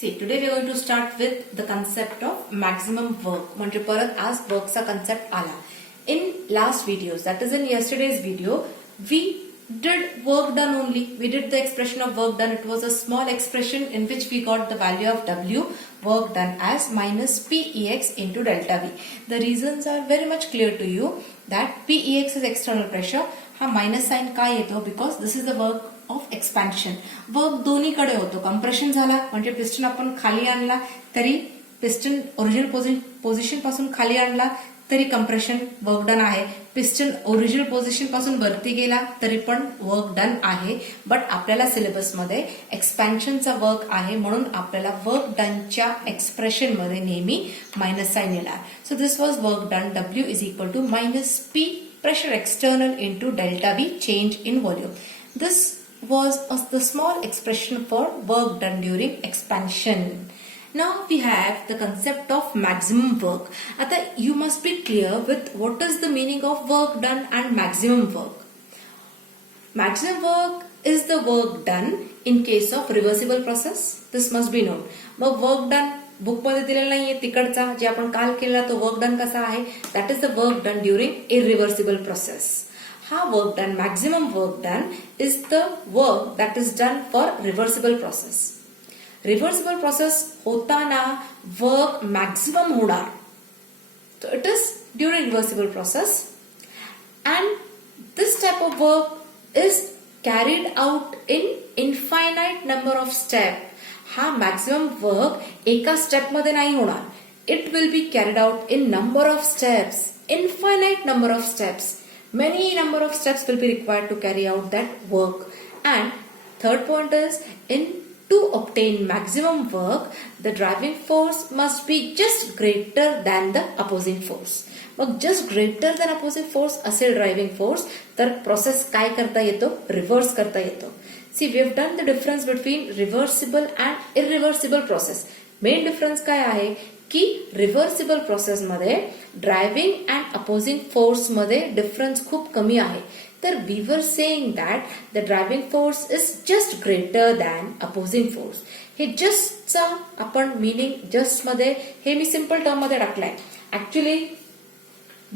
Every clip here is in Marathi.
See, today we are going to start with the concept of maximum work. म्हणजे परत आज वर्कचा concept आला. In last videos, that is in yesterday's video, we did work done only. We did the expression of work done. It was a small expression in which we got the value of W, work done, as minus PEX into delta V. The reasons are very much clear to you that PEX is external pressure. हा मायनस साइन का येतो because this is the work of expansion. Work दोन्हीकडे होतो. कंप्रेशन झाला म्हणजे पिस्टन आपण खाली आणला तरी पिस्टन ओरिजिनल पोझिशन पासून खाली आणला तरी कंप्रेशन वर्क डन आहे. पिस्टन ओरिजिनल पोझिशन पासून वरती गेला तरी पण वर्क डन आहे. बट आपल्याला सिलेबसमध्ये एक्सपॅन्शनचा वर्क आहे म्हणून आपल्याला वर्क डनच्या एक्सप्रेशन मध्ये नेहमी मायनस साइन येणार. So this was work done. W is equal to minus P pressure external into delta V change in volume. This was the small expression for work done during expansion. Now we have the concept of maximum work. आता you must be clear with what is the meaning of work done and maximum work. Maximum work is the work done in case of reversible process. This must be known. मग work done बुक मध्ये दिलेला नाहीये तिकडचा जे आपण काल केलेला तो वर्क डन कसा आहे. That is the work done during irreversible process. हा work done maximum work done is the work that is done for reversible process. Reversible process होताना वर्क मॅक्झिमम होणार. So it is during reversible process and this type of work is carried out in infinite number of steps. हा मॅक्झिमम वर्क एका स्टेप मध्ये नाही होणार. It will be carried out in number of steps, infinite number of steps. Many number of steps will be required to carry out that work. And third point is in to obtain maximum work, the driving force must be just greater than the opposing force. मग just greater than opposing force असेल driving force तर प्रोसेस काय करता येतो, रिव्हर्स करता येतो. See, we have done the difference between reversible and irreversible process. Main difference काय आहे की रिव्हर्सिबल प्रोसेस मध्ये ड्रायव्हिंग अँड अपोजिंग फोर्स मध्ये डिफरन्स खूप कमी आहे. तर we were saying that the driving force is just greater than opposing force. हे जस्टचा आपण मिनिंग जस्ट मध्ये हे मी सिंपल टर्म मध्ये टाकलाय. ऍक्च्युली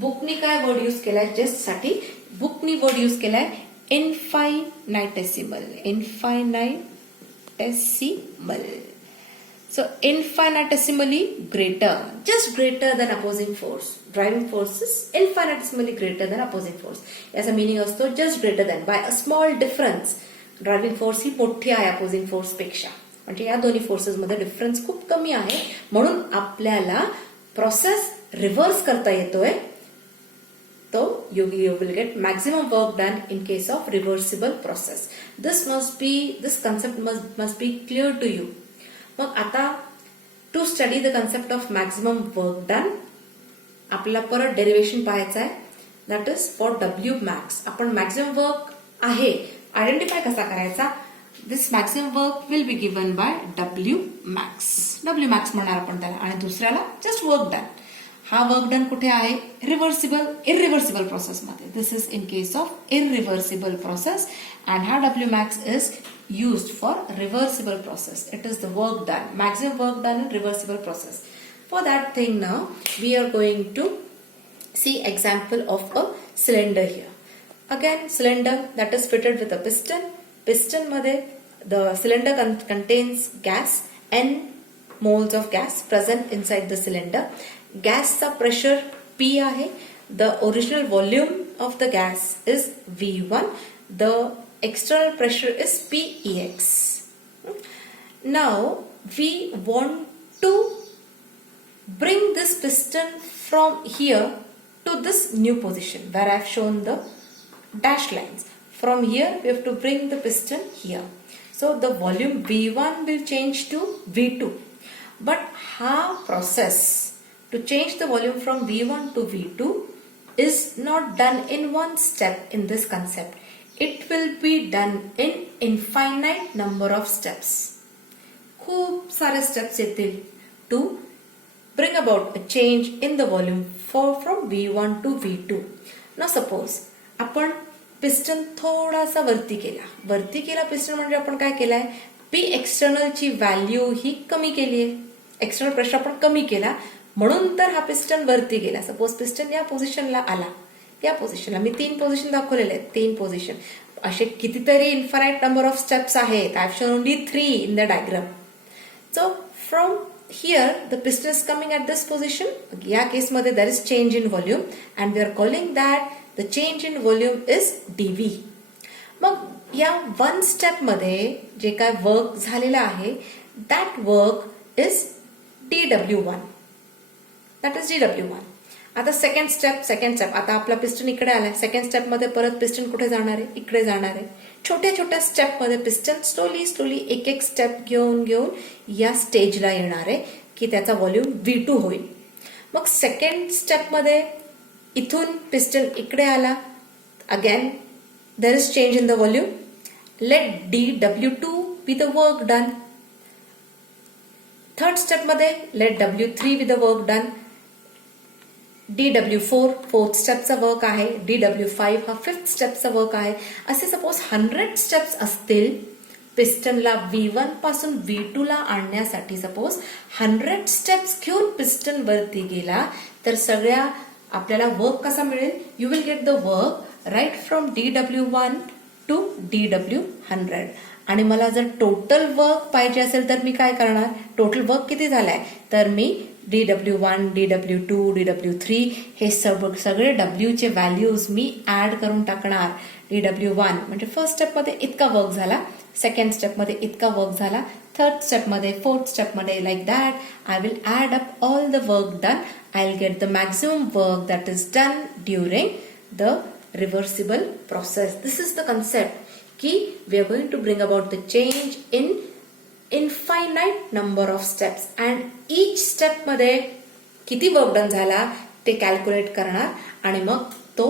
बुकनी काय वर्ड यूज केलाय जस्ट साठी, बुकनी वर्ड यूज केलाय इन्फायनाइटेसिमल. इन्फायनाइटेसिमल. So infinitesimally greater, just greater than opposing force. Driving force is infinitesimally greater than opposing force. याचा meaning असतो just greater than, by a small difference. Driving force ही मोठी आहे opposing force पेक्षा. म्हणजे या दोन्ही फोर्सेस मध्ये डिफरन्स खूप कमी आहे म्हणून आपल्याला प्रोसेस रिव्हर्स करता येतोय. तो you will get maximum work done in case of reversible process. This concept must be clear to you. मग आता to study the concept of maximum work done आपल्याला परत डेरिव्हेशन पाहायचं आहे. That is for W max. आपण मॅक्झिमम वर्क आहे आयडेंटिफाय कसा करायचा. This maximum work will be given by W max. W max म्हणणार आपण त्याला. आणि दुसऱ्याला जस्ट वर्क डन. हा वर्क डन कुठे आहे, इरिव्हर्सिबल प्रोसेसमध्ये. This is in case of irreversible process and हा W max is used for reversible process. It is the work done, maximum work done in reversible process. For that thing now, we are going to see example of a cylinder here. Again, cylinder that is fitted with a piston. Piston मध्ये the cylinder contains gas, n moles of gas present inside the cylinder. Gas चा pressure P आहे. The original volume of the gas is V1. The external pressure is PEX. Now we want to bring this piston from here to this new position where I have shown the dashed lines. From here we have to bring the piston here. So the volume V1 will change to V2. But ha process to change the volume from V1 to V2 is not done in one step in this concept. It will be done in infinite number of steps. खूप सारे steps येतील to bring about a change in the volume from V1 to V2. Now suppose आपण पिस्टन थोडासा वरती केला. पिस्टन म्हणजे आपण काय केलाय, पी एक्सटर्नलची व्हॅल्यू ही कमी केली आहे. एक्सटर्नल प्रेशर आपण कमी केला म्हणून तर हा पिस्टन वरती गेला. सपोज पिस्टन या पोझिशनला आला, या पोझिशनला मी 3 पोझिशन दाखवलेले आहेत, 3 पोझिशन. असे कितीतरी इन्फानाइट नंबर ऑफ स्टेप्स आहेत. I have shown only 3 in the diagram. So from here the piston is coming at this position. या केसमध्ये there is change in volume and we are calling that the change in volume is dV. मग या 1 स्टेप मध्ये जे काय वर्क झालेलं आहे that work is dW1. that is dW1. आता सेकंड स्टेप आता आपला पिस्टन इकडे आलाय. सेकंड स्टेप मध्ये परत पिस्टन कुठे जाणार आहे? इकडे जाणार आहे. छोट्या छोट्या स्टेप मध्ये पिस्टन स्लोली एक एक स्टेप घेऊन या स्टेजला येणार आहे की त्याचा व्हॉल्यूम V2 होईल. मग सेकंड स्टेप मध्ये इथून पिस्टन इकडे आला. Again there is change in the volume. Let dW2 be the work done. Third step मध्ये let W3 be the work done. dW4 fourth स्टेपचा वर्क आहे. dW5 हा फिफ्थ स्टेपचा वर्क आहे. असे सपोज 100 स्टेप्स असतील पिस्टनला V1 पासून V2 ला आणण्यासाठी. सपोज 100 स्टेप्स घेऊन पिस्टन वरती गेला तर सगळ्या आपल्याला वर्क कसा मिळेल? You will get the work right from dW1 to dW100. आणि मला जर टोटल वर्क पाहिजे असेल तर मी काय करणार? टोटल वर्क किती झालाय तर मी dW1, dW2, dW3 हे सगळे W चे व्हॅल्यूज मी ऍड करून टाकणार. dW1 म्हणजे फर्स्ट स्टेप मध्ये इतका वर्क झाला, सेकंड स्टेप मध्ये इतका वर्क झाला, थर्ड स्टेप मध्ये, फोर्थ स्टेप मध्ये, like that I will add up all the work done. I will get the maximum work that is done during the reversible process. This is the concept की we are going to bring about the change in infinite number of steps and each step मध्ये किती वर्क डन झाला ते कॅल्क्युलेट करणार आणि मग तो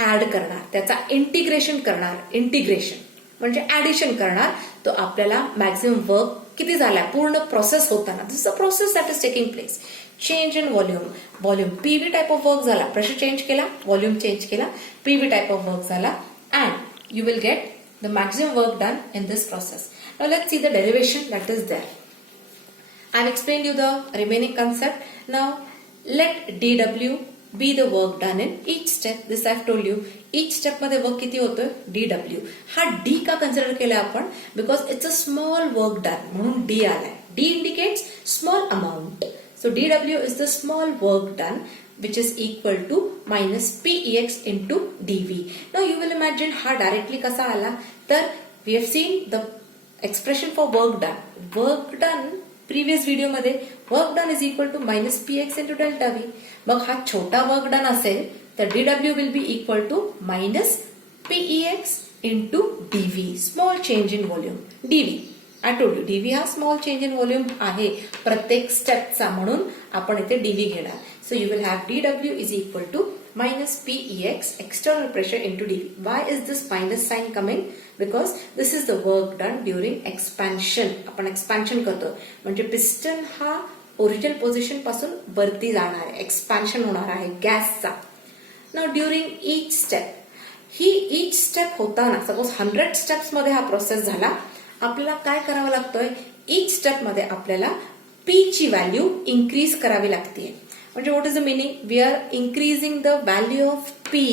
ऍड करणार, त्याचा इंटिग्रेशन करणार. इंटिग्रेशन म्हणजे ऍडिशन करणार. तो आपल्याला मॅक्सिमम वर्क किती झाला पूर्ण प्रोसेस होताना. This is a process that is taking place. Change in volume PV type of work झाला. प्रेशर चेंज केला, व्हॉल्यूम चेंज केला, पीव्ही टाइप ऑफ वर्क झाला and you will get the maximum work done in this process. Now let's see the derivation that is there. I have explained you the remaining concept. Now let dW be the work done in each step. This I have told you. Each step मध्ये वर्क किती होतोय? dW. हा D का कन्सिडर केला आपण? Because it's a small work done म्हणून D आलाय. D indicates small amount. So dW is the small work done which is equal to minus PEX into dV. Now you will imagine हा directly कसा आला तर we have seen the expression for work done. Work done previous video मध्ये work done is equal to minus PX into delta V. मग हा छोटा work done असेल तर dW will be equal to minus PEX into dV. Small change in volume. dV. I told you dV हा स्मॉल चेंज इन व्हॉल्यूम आहे प्रत्येक स्टेपचा म्हणून आपण इथे dV घेणार. So you will have dW is equal to minus PEX external pressure into dV. Why is this minus sign coming? Because this is the work done during expansion. आपण एक्सपान्शन करतो म्हणजे पिस्टन हा ओरिजिनल पोझिशन पासून वरती जाणार आहे, एक्सपान्शन होणार आहे गॅसचा. नाउ ड्युरिंग ईच स्टेप, ही ईच स्टेप होताना सपोज 100 स्टेप्स मध्ये हा प्रोसेस झाला. आपल्याला काय करावं लागतोय? ईच स्टेप मध्ये आपल्याला पी ची व्हॅल्यू इन्क्रीज करावी लागते. म्हणजे what is the meaning? We are increasing the value of P.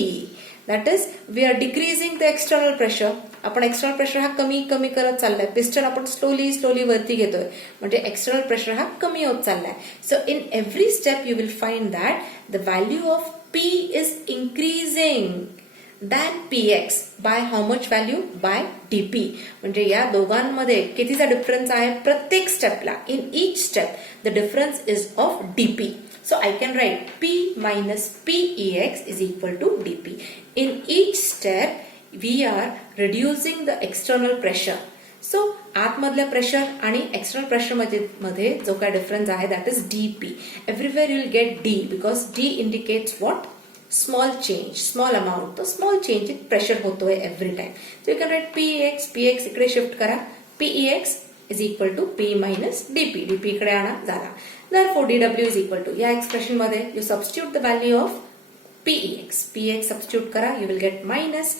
That is we are decreasing the external pressure. आपण एक्सटर्नल प्रेशर हा कमी करत चाललाय. पिस्टन आपण स्लोली वरती घेतोय म्हणजे एक्सटर्नल प्रेशर हा कमी होत चाललाय. So in every step you will find that the value of P is increasing than px by how much value? by dp. म्हणजे या दोघांमध्ये कितीचा डिफरन्स आहे प्रत्येक स्टेपला? In each step the difference is of dp. So I can write p minus pex is equal to dp. In each step we are reducing the external pressure. So आतमधल्या प्रेशर आणि एक्सटर्नल प्रेशर मध्ये जो काय डिफरन्स आहे that is dp. Everywhere you will get d because d indicates what? Small change, small amount. तो small change in pressure होतोय every time. So you can write px इकडे शिफ्ट करा. pex is equal to p minus dp. dp इकडे आणा झाला. Therefore dw is equal to या एक्सप्रेशन मध्ये you substitute the value of pex. px substitute करा. You will get minus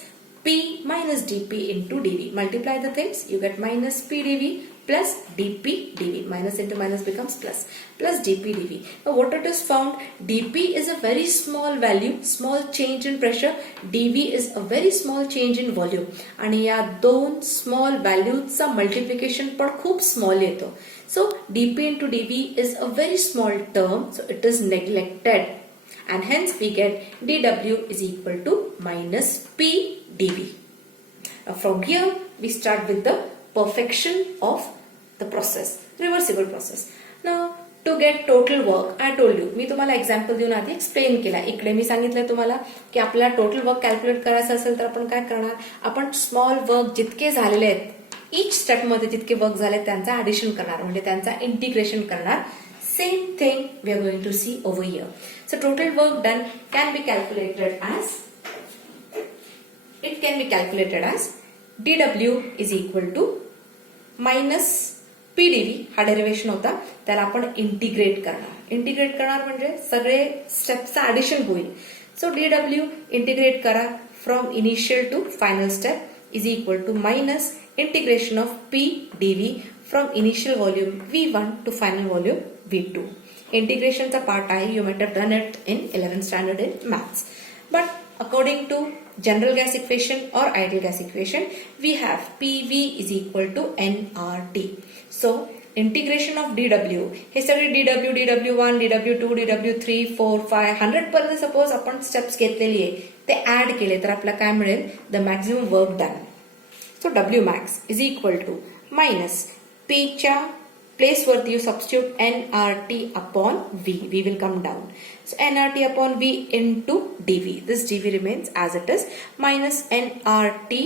p minus dp into dv. Multiply the things. You get minus p dv plus dp dv. Minus into minus becomes plus dp dv. Now what it is found, dp is a very small value, small change in pressure, dv is a very small change in volume, आणि या दोन small values चा multiplication पण खूप small येतो. So dp into dv is a very small term, so it is neglected, and hence we get dw is equal to minus p dv. Now from here we start with the perfection of the process, reversible process. Now to get total work, I told you, मी तुम्हाला एक्झाम्पल देऊन आधी एक्सप्लेन केला. इकडे मी सांगितलं तुम्हाला की आपल्याला टोटल वर्क कॅल्क्युलेट करायचं असेल तर आपण काय करणार, आपण स्मॉल वर्क जितके झालेले आहेत, ईच स्टेप मध्ये जितके वर्क झाले त्यांचा ऍडिशन करणार, म्हणजे त्यांचा इंटिग्रेशन करणार. Same thing we are going to see over here. So total work done can be calculated as dw is equal to minus pdv. हा डेरिव्हेशन होता, त्याला आपण इंटिग्रेट करणार म्हणजे सगळे स्टेप्सचा ऍडिशन होईल. सो dw इंटिग्रेट करा from initial to final step is equal to minus integration of p dv फ्रॉम initial volume v1 to final volume v2. इंटिग्रेशनचा पार्ट आहे, you might have done it in 11th standard in maths. But according to general gas equation or ideal gas equation, we have PV is equal to nRT. So integration of dw, हे सगळे dw, dw1, dw2, dw3, 4, 5, 100 पर्यंत सपोज आपण स्टेप्स घेतलेली आहे, ते ऍड केले तर आपल्याला काय मिळेल, the maximum work done. So w max is equal to minus p च्या place वरती you substitute nRT upon V. V will come down. So nRT upon V into dV. This dV remains as it is. Minus nRT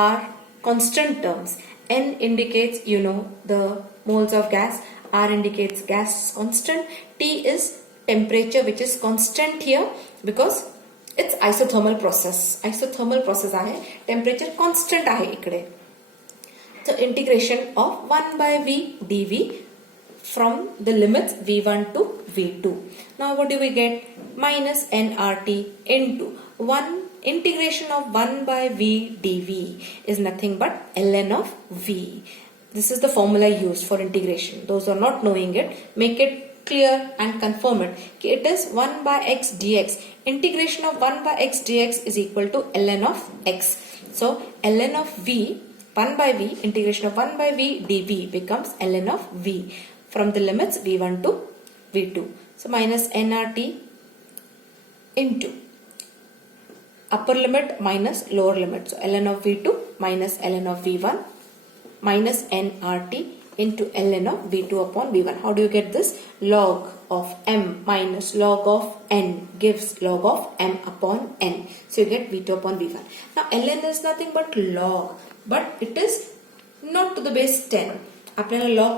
are constant terms. N indicates, you know, the moles of gas. R indicates gas constant. T is temperature, which is constant here because it's isothermal process. Isothermal process आहे. Temperature constant आहे इकडे. So integration of 1 by V dV from the limits V1 to V2. Now what do we get? Minus nRT into 1 integration of 1 by V dV is nothing but ln of V. This is the formula used for integration. Those who are not knowing it, make it clear and confirm it. It is 1 by x dx. Integration of 1 by x dx is equal to ln of x. So ln of V, 1 by V, integration of 1 by V dV becomes ln of V from the limits V1 to V2. So minus nRT into upper limit minus lower limit. So ln of V2 minus ln of V1 minus nRT into ln of V2 upon V1. How do you get this? Log of m minus log of n gives log of m upon n. So you get V2 upon V1. Now ln is nothing but log, but it is not to the base 10. आपल्याला log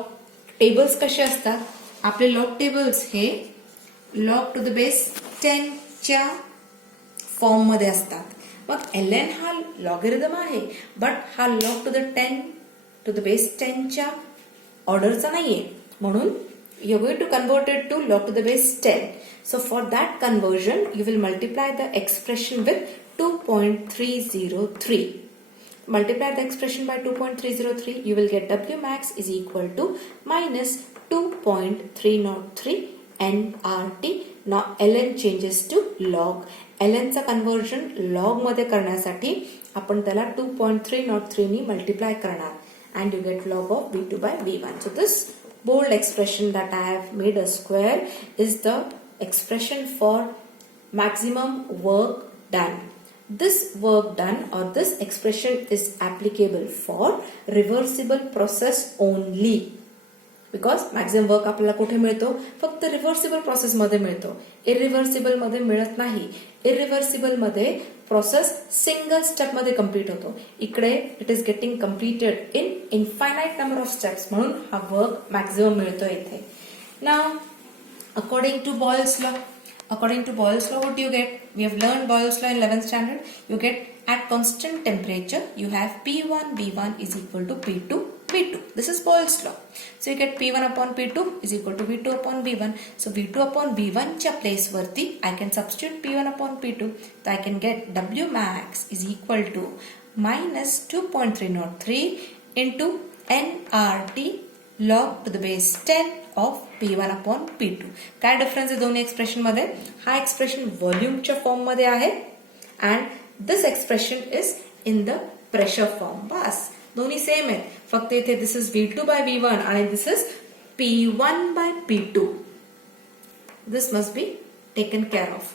tables कसे असतात? आपले log tables हे log to the base 10 च्या फॉर्म मध्ये असतात. मग ln हा लॉगरिथम आहे, बट हा log to the 10 to the base 10 च्या ऑर्डरचा नाहीये, म्हणून you're going to convert it to log to the base 10. So for that conversion, you will multiply the expression with 2.303. Multiply the expression by 2.303, you will get W max is equal to minus 2.303 nRT. Now ln changes to log. ln चा कन्वर्जन log मध्ये करण्यासाठी आपण त्याला 2.303 नी मल्टिप्लाय करणार, and you get log of V2 by V1. So this bold expression that I have made a square is the expression for maximum work done. This work done or this expression is applicable for reversible process only, because maximum work आपल्याला कुठे मिळतो? फक्त रिव्हर्सिबल प्रोसेस मध्ये मिळतो, इरिव्हर्सिबल मध्ये मिळत नाही. इरिव्हर्सिबल मध्ये प्रोसेस सिंगल स्टेप मध्ये कम्प्लीट होतो, इकडे it is getting completed in infinite number of steps, म्हणून हा वर्क मॅक्झिमम मिळतो इथे. Now according to Boyle's law, what do you get? We have learned Boyle's law in 11th standard. You get at constant temperature, you have P1 V1 is equal to P2 V2. This is Boyle's law. So you get P1 upon P2 is equal to V2 upon V1. So V2 upon V1 च्या place वरती I can substitute P1 upon P2. So I can get W max is equal to minus 2.303 into nRT log to the base 10 of P1 upon P2. काय डिफरन्स आहे दोन्ही एक्सप्रेशन मध्ये? हा एक्सप्रेशन व्हॉल्यूमच्या फॉर्म मध्ये आहे and this expression is in the pressure form. बस दोन्ही सेम आहेत, फक्त इथे दिस इज V2 by V1 आणि दिस is P1 by P2. This must be taken care of.